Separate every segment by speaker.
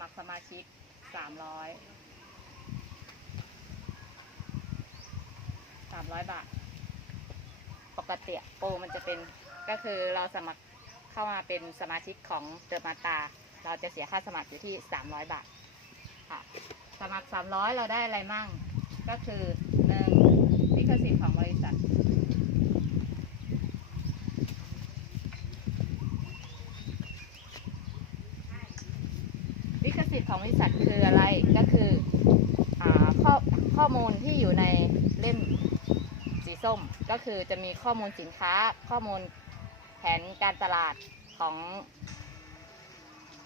Speaker 1: มัครสมาชิกสามร้อยสามร้อยบาท ปกติโปรมันจะเป็นก็คือเราสมัครเข้ามาเป็นสมาชิกของเติมมาตา เราจะเสียค่าสมัครอยู่ที่300บาทค่ะ สมัคร300เราได้อะไรมั่ง ก็คือหนึ่งลิขสิทธิ์ของบริษัท ลิขสิ ทธิ์ของบริษัทคืออะไรก็คืออข้อข้อมูลที่อยู่ในเล่มสีส้ม ก็คือจะมีข้อมูลสินค้าข้อมูลแผนการตลาดของ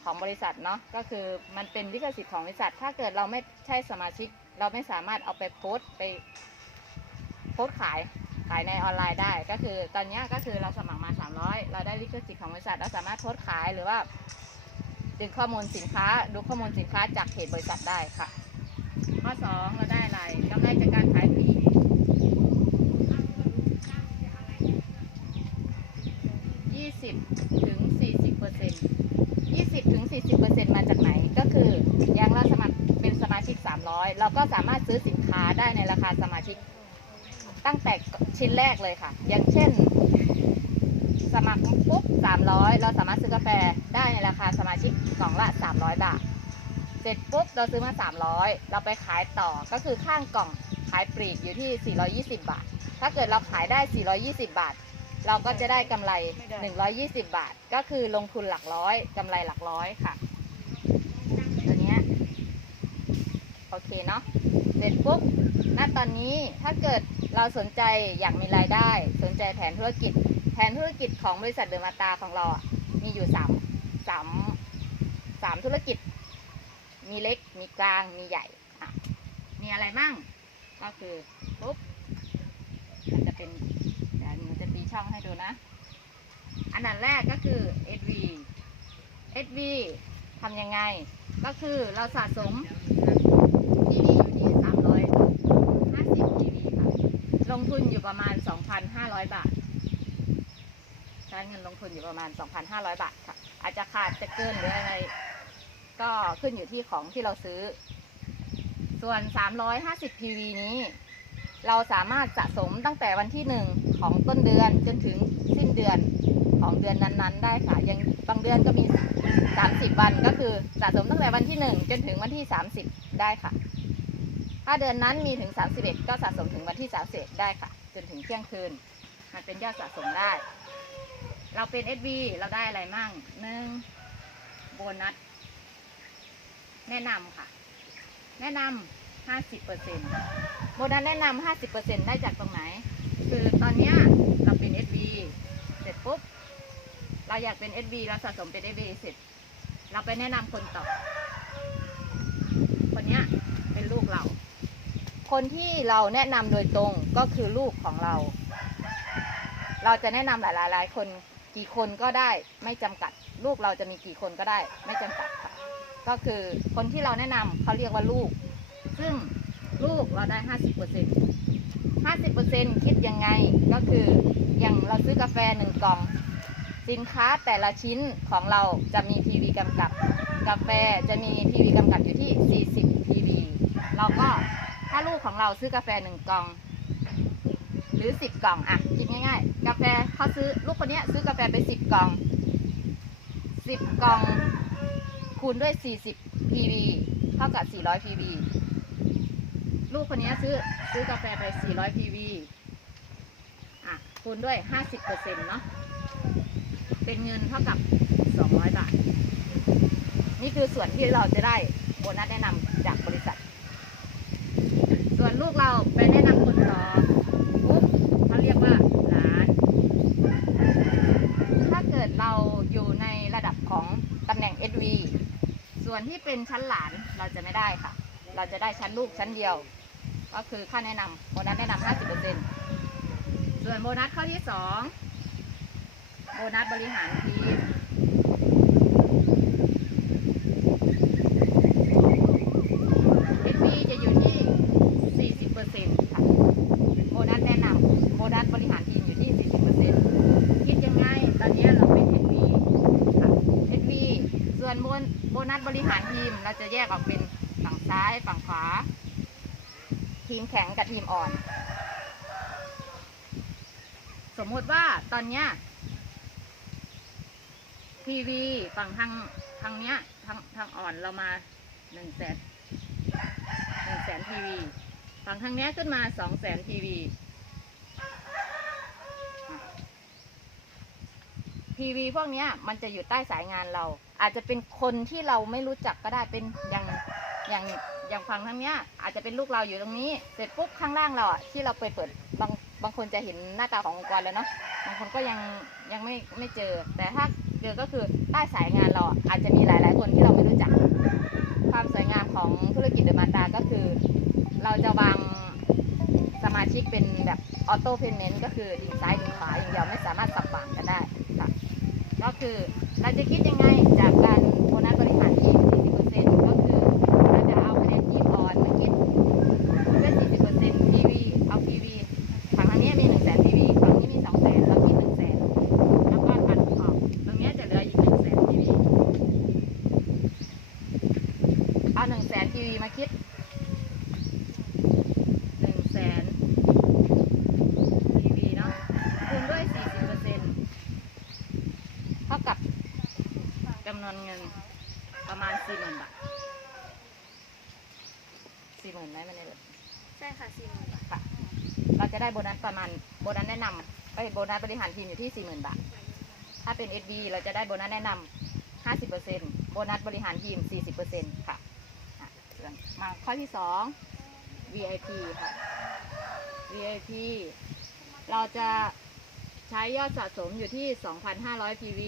Speaker 1: ของบริษัทเนาะก็คือมันเป็นลิขสิทธิ์ของบริษัท ถ้าเกิดเราไม่ใช่สมาชิก เราไม่สามารถเอาไปโพสต์ไปโพสต์ขายขายในออนไลน์ได้ ก็คือตอนนี้ก็คือเราสมัครมา 300 เราได้ลิขสิทธิ์ของบริษัท เราสามารถโพสต์ขายหรือว่า ดึงข้อมูลสินค้า ดูข้อมูลสินค้าจากเพจบริษัทได้ค่ะ ข้อ 2 เราได้อะไรกำไรจากการขายปลีก20ถึง40เปอร์เซ็นต์20ถึง40เปอร์เซ็นต์มาจากไหน ก็คืออย่างเราสมัครเป็นสมาชิก300เราก็สามารถซื้อสินค้าได้ในราคาสมาชิก ตั้งแต่ชิ้นแรกเลยค่ะ อย่างเช่น สมัครปุ๊บ300 เราสามารถซื้อกาแฟได้ในราคาสมาชิกกล่องละ 300 บาท เสร็จปุ๊บเราซื้อมา 300 เราไปขายต่อก็คือข้างกล่องขายปลีกอยู่ที่ 420 บาท ถ้าเกิดเราขายได้ 420 บาท เราก็จะได้กำไร 120 บาท ก็คือลงทุนหลักร้อยกำไรหลักร้อยค่ะตัวเนี้ยโอเคเนาะเสร็จปุ๊บณตอนนี้ถ้าเกิดเราสนใจอยากมีรายได้ สนใจแผนธุรกิจ แผนธุรกิจของบริษัทเดอมาตาของเราอะมีอยู่สามสามสามธุรกิจ มีเล็กมีกลางมีใหญ่อะมีอะไรมั่ง ก็คือปุ๊บมันจะเป็นเดี๋ยวหนูจะตีช่องให้ดูนะ อันดับแรกก็คือ SV SV ทำยังไง ก็คือเราสะสม PV อยู่ที่350 PV ค่ะลงทุนอยู่ประมาณ 2,500 บาท ช้เงินลงทุนอยู่ประมาณ 2,500 บาทค่ะ อาจจะขาดจะเกินหรืออะไร ก็ขึ้นอยู่ที่ของที่เราซื้อ ส่วน 350 PV นี้ เราสามารถสะสมตั้งแต่วันที่ 1 ของต้นเดือนจนถึงสิ้นเดือนของเดือนนั้นๆ ได้ค่ะ ยังบางเดือนก็มี 30 วันก็คือสะสมตั้งแต่วันที่ 1 จนถึงวันที่ 30 ได้ค่ะ ถ้าเดือนนั้นมีถึง 31 ก็สะสมถึงวันที่ 31 ได้ค่ะ จนถึงเที่ยงคืน มันเป็นยอดสะสมได้ เราเป็น SB เราได้อะไรมั่งหนึ่งโบนัส แนะนำค่ะ แนะนำ50เปอร์เซ็นโบนัสแนะนำ50เปอร์เซ็นได้จากตรงไหน คือตอนเนี้ยเราเป็น SB เสร็จปุ๊บ เราอยากเป็น SB เราสะสมเป็น SB เสร็จ เราไปแนะนำคนต่อ คนเนี้ยเป็นลูกเรา คนที่เราแนะนำโดยตรงก็คือลูกของเรา เราจะแนะนำหลายๆหลายคน กี่คนก็ได้ไม่จำกัด ลูกเราจะมีกี่คนก็ได้ ไม่จำกัดค่ะ ก็คือคนที่เราแนะนำเขาเรียกว่าลูก ซึ่งลูกเราได้ห้าสิบเปอร์เซ็นต์ห้าสิบเปอร์เซ็นคิดยังไงก็คืออย่างเราซื้อกาแฟหนึ่งกล่อง สินค้าแต่ละชิ้นของเราจะมี PV กำกับ กาแฟจะมี PV กำกับอยู่ที่ 40 PV เราก็ถ้าลูกของเราซื้อกาแฟหนึ่งกล่อง รือ 10 กล่องอะคิดง่ายๆ กาแฟเขาซื้อลูกคนนี้ซื้อกาแฟไป 10 กล่อง 10 กล่อง คูณด้วย 40 PV เท่ากับ 400 PV ลูกคนนี้ซื้อซื้อกาแฟไป 400 PV อะคูณด้วย 50%เนาะเป็นเงินเท่ากับ 200 บาท นี่คือส่วนที่เราจะได้โบนัสแนะนำจากบริษัท ส่วนลูกเราไปแนะนำคนต่อากว่าหลาน ถ้าเกิดเราอยู่ในระดับของตำแหน่ง SV ส่วนที่เป็นชั้นหลานเราจะไม่ได้ค่ะ เราจะได้ชั้นลูกชั้นเดียว ก็คือค่าแนะนำโบนัสแนะนำ50%ส่วนโบนัสข้อที่ 2 โบนัสบริหารทีม FP จะอยู่ที่ 40%ค่ะ โบนัสแนะนำโบนัสบริหารทีมอยู่ที่ 40%คิดยังไง ตอนนี้เราเป็น FP ค่ะ FP ส่วนโบนโบนัสบริหาร หารทีมเรา จะแยกออกเป็นฝั่งซ้ายฝั่งขวา ทีมแข็งกับทีมอ่อน สมมุติว่าตอนเนี้ยทีวีฝั่งทางทางเนี้ยทางทางอ่อนเรามาหนึ่งแสนหนึ่งแสนทีวีฝั่งทางเนี้ยขึ้นมาสองแสนทีวี ทีวีพวกเนี้ยมันจะอยู่ใต้สายงานเรา อาจจะเป็นคนที่เราไม่รู้จักก็ได้เป็นอย่างอย่างอย่างฝั่งทางเนี้ย อาจจะเป็นลูกเราอยู่ตรงนี้ เสร็จปุ๊บข้างล่างเราอะที่เราไปเปิดบางบางคนจะเห็นหน้าตาขององค์กรแล้วเนาะบางคนก็ยังยังไม่ไม่เจอ แต่ถ้าเจอก็คือใต้สายงานเราอาจจะมีหลาย ๆ คนที่เราไม่รู้จัก ความสวยงามของธุรกิจเดอะมาตาก็คือ เราจะวางสมาชิกเป็นแบบออโต้เพนเนนต์ก็คือดิงซ้ายดิงขวาอย่างเดียวไม่สามารถสับวางกันได้ ก็คือเราจะคิดยังไงจากการโบนัสบริหารทีม 40%ก็คือเราจะเอาคะแนนทีมอ่อนมาคิดด้วย 40% PV เอา PV ฝั่งทางนี้มี 1 0 0 0 0 0 PV ฝั่งนี้มี 2 0 0 0 0 0เราคิด 1 0 0 0 0 0แล้วก็ตัดออกตรงเนี้ยจะเหลืออีก 1 0 0 0 0 0 PV เอา 1 0 0 0 0 0 PV มาคิด 1 0 0 0 0 PV เนาะคูณด้วย 40%เท่ากับ จำนวนเงินประมาณ40,000บาท40,000ไหมมันเนี่ย
Speaker 2: ใช่ค่ะสี่หมื่นบาท
Speaker 1: ค่ะ เราจะได้โบนัสประมาณโบนัสแนะนำไอ้ยโบนัสบริหารทีมอยู่ที่40,000บาท ถ้าเป็น SD เราจะได้โบนัสแนะนำ50%โบนัสบริหารทีม40%ค่ะอะส่วนมาข้อที่2 VIP ค่ะ VIP เราจะใช้ยอดสะสมอยู่ที่ 2,500 PV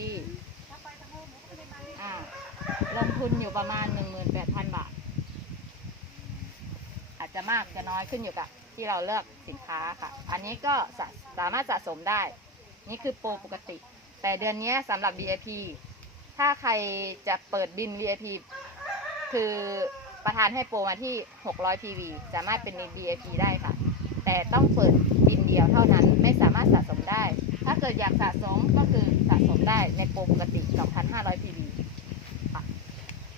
Speaker 1: อ่าลงทุนอยู่ประมาณ 18,000 บาท อาจจะมากจะน้อยขึ้นอยู่กับที่เราเลือกสินค้าค่ะ อันนี้ก็สาสามารถสะสมได้ นี่คือโปรปกติ แต่เดือนนี้สำหรับ VIP ถ้าใครจะเปิดบิน VIP คือประธานให้โปรมาที่ 600 PV สามารถเป็น VIP ได้ค่ะ แต่ต้องเปิดบินเดียวเท่านั้น ไม่สามารถสะสมได้ ถ้าเกิดอยากสะสมก็คือสะสมได้ในโปรปกติ 2,500 PV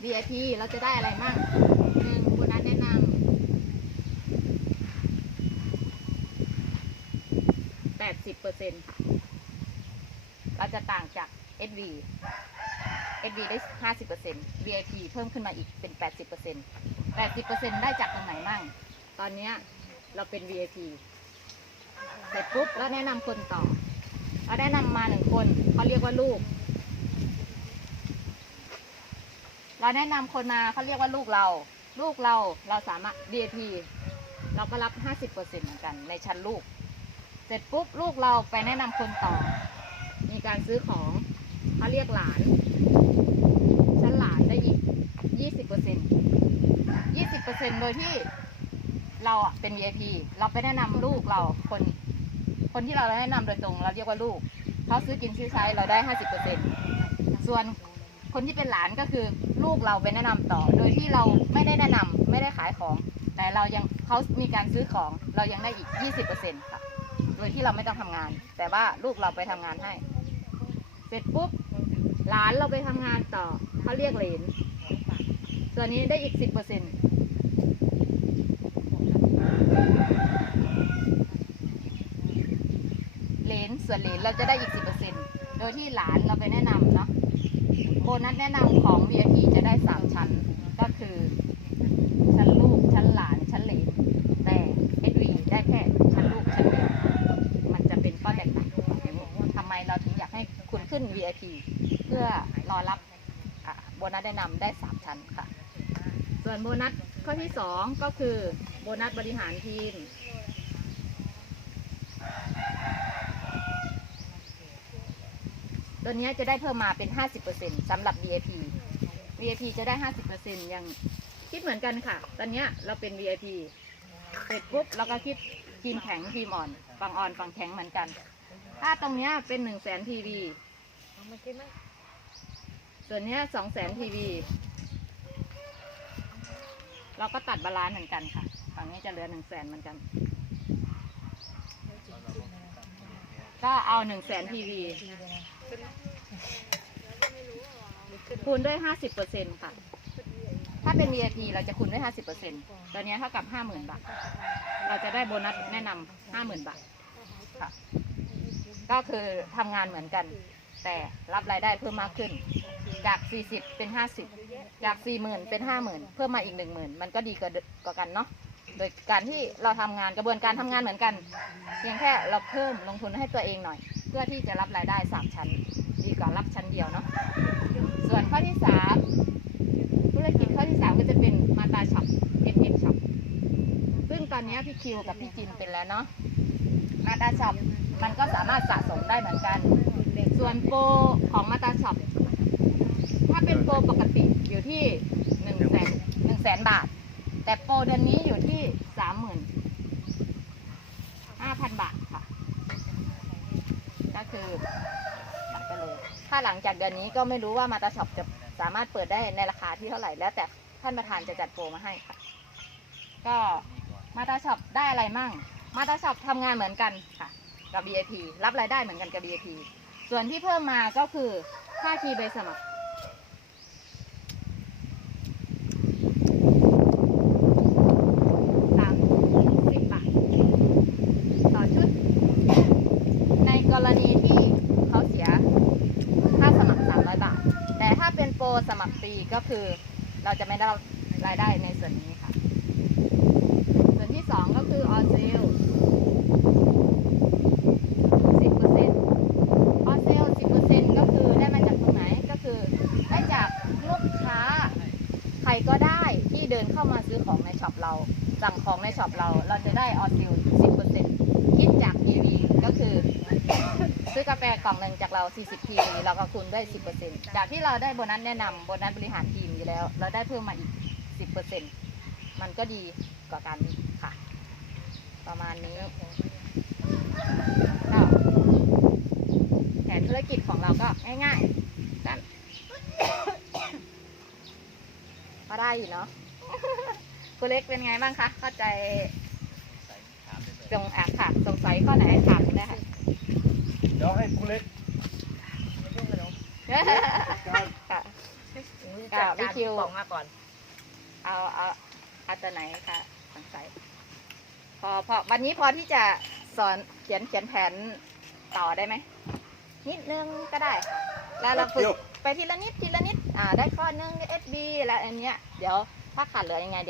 Speaker 1: VIP เราจะได้อะไรมั่งหนึ่งโบนัสแนะนำ80เปอร์เซ็นต์ค่ะ เราจะต่างจาก SV SV ได้50เปอร์เซ็นต์ VIP เพิ่มขึ้นมาอีกเป็น80เปอร์เซ็นต์80เปอร์เซ็นต์ได้จากตรงไหนมั่ง ตอนนี้เราเป็น VIP เสร็จปุ๊บแล้วแนะนำคนต่อ เราแนะนำมาหนึ่งคนเขาเรียกว่าลูก เราแนะนำคนมาเขาเรียกว่าลูกเรา ลูกเราเราสามารถ VIP เราก็รับ 50%เหมือนกันในชั้นลูก เสร็จปุ๊บลูกเราไปแนะนำคนต่อ มีการซื้อของเขาเรียกหลาน ชั้นหลานได้อีก 20% 20%โดยที่เราอะเป็น VIP เราไปแนะนำลูกเราคน คนที่เราแนะนำโดยตรง เราเรียกว่าลูกเขาซื้อกินซื้อใช้เราได้ 50%ส่วน คนที่เป็นหลานก็คือลูกเราไปแนะนำต่อ โดยที่เราไม่ได้แนะนำไม่ได้ขายของ แต่เรายังเขามีการซื้อของเรายังได้อีก 20%ค่ะ โดยที่เราไม่ต้องทำงาน แต่ว่าลูกเราไปทำงานให้ เสร็จปุ๊บหลานเราไปทำงานต่อเขาเรียกเหลนส่วนนี้ได้อีก 10%เหลนส่วนเหลนเราจะได้อีก 10%โดยที่หลานเราไปแนะนำเนา นัสแนะนำของ VIP จะได้ 3 ชั้น ก็คือ ชั้นลูก ชั้นหลาน ชั้นเหลนแต่ SV ได้แค่ชั้นลูก ชั้นเหลนมันจะเป็นข้อแตกต่างอย่างนี้ทำไมเราถึงอยากให้คุณขึ้น VIP เพื่อรอรับโบนัสแนะนำได้ 3 ชั้นค่ะ ส่วนโบนัสข้อที่ 2 ก็คือโบนัสบริหารทีม ตัวนี้จะได้เพิ่มมาเป็น 50%สำหรับ VIP VIP จะได้ 50%ยังคิดเหมือนกันค่ะ ตอนนี้เราเป็น VIP เสร็จปุ๊บเราก็คิดทีมแข็งทีมอ่อน ฝั่งอ่อนฝั่งแข็งเหมือนกัน ถ้าตรงนี้เป็น 1 0 0 0 0แสน PV ส่วนนี้ย2 0 0 0 0 PV เราก็ตัดบาลานซ์เหมือนกันค่ะ ฝั่งนี้จะเหลือ1 0 0 0 0แสนเหมือนกัน ก็เอา1 0 0 0 0แสน PV คูณด้วย50%ค่ะ ถ้าเป็น VIP เราจะคูณด้วย50%ตัวเปอร์เซ็นต์ตอนนี้เท่ากับ50,000บาท เราจะได้โบนัสแนะนำ50,000บาทค่ะ ก็คือทำงานเหมือนกัน แต่รับรายได้เพิ่มมากขึ้น จาก 40 เป็น 50 จาก 40,000 เป็น 50,000 เพิ่มมาอีก 10,000 มันก็ดีกว่ากว่ากันเนาะโดยการที่เราทำงานกระบวนการทำงานเหมือนกัน เพียงแค่เราเพิ่มลงทุนให้ตัวเองหน่อย เพื่อที่จะรับรายได้3ชั้นดีกว่ารับชั้นเดียวเนาะส่วนข้อที่3ธุรกิจข้อที่3ก็จะเป็นมาตาช็อป FM Shop ซึ่งตอนนี้พี่คิวกับพี่จินเป็นแล้วเนาะมาตาช็อปมันก็สามารถสะสมได้เหมือนกัน ส่วนโปรของมาตาช็อปถ้าเป็นโปรปกติอยู่ที่หนึ่งแสนหนึ่งแสนบาท แต่โปรเดือนนี้อยู่ที่สามหมื่นห้าพันบาท คือตัดไปเลย ถ้าหลังจากเดือนนี้ก็ไม่รู้ว่ามาตาช็อปจะสามารถเปิดได้ในราคาที่เท่าไหร่ แล้วแต่ท่านประธานจะจัดโปรมาให้ค่ะ ก็มาตาช็อปได้อะไรมั่ง มาตาช็อปทำงานเหมือนกันค่ะ กับ VIP รับรายได้เหมือนกันกับ VIP ส่วนที่เพิ่มมาก็คือค่าคีย์ใบสมัคร สามสิบบาท ต่อชุด ในกรณีที่เขาเสียค่าสมัคร 300 บาท แต่ถ้าเป็นโปีก็คือ เราจะไม่ได้รับรายได้ในส่วนนี้ที่ 2 ก็คือออเซลสิบเปอร์เซ็นต์ออเซลสิบเปอร์เซ็นต์ก็คือได้มาจากตรงไหนก็คือได้จากลูกค้า ใครก็ได้ที่เดินเข้ามาซื้อของในช็อปเรา สั่งของในช็อปเรา เราจะได้ออซิล10%คิดจาก PV ก็คือ ซื้อกาแฟก ล่องหนึ่งจากเรา 40 PV เราก็คูณด้วย 10%จากที่เราได้โบนัสแนะนำโบนัสบริหารทีมอยู่แล้ว เราได้เพิ่มมาอีก 10%มันก็ดีกว่ากันค่ะ ประมาณนี้ก็แผนธุรกิจของเราก็ง่ายๆกันก็ได้อยู่เนาะคุณเล็กเป็นไงบ้างคะ เข้าใจจงอะค่ะสงสัยข้อไหนให้ถามได้ค่ะ
Speaker 3: เดี๋ยวให้คุณเล็ก
Speaker 1: ค่ะ
Speaker 4: จัด
Speaker 1: วิ
Speaker 4: การ
Speaker 1: คิว
Speaker 4: บอกมาก่อน
Speaker 1: เอาเอาเอาตัวไหนคะสงสัยพอพอวันนี้พอที่จะสอนเขียนเขียนแผนต่อได้ไหมนิดนึงก็ได้ แล้วเราฝึก
Speaker 3: เดี๋ยว
Speaker 1: ไปทีละนิดทีละนิดอ่าได้ข้อนึง SB แล้วอันเนี้ยเดี๋ยวถ้าขาดเหลือยังไงเดี๋ยว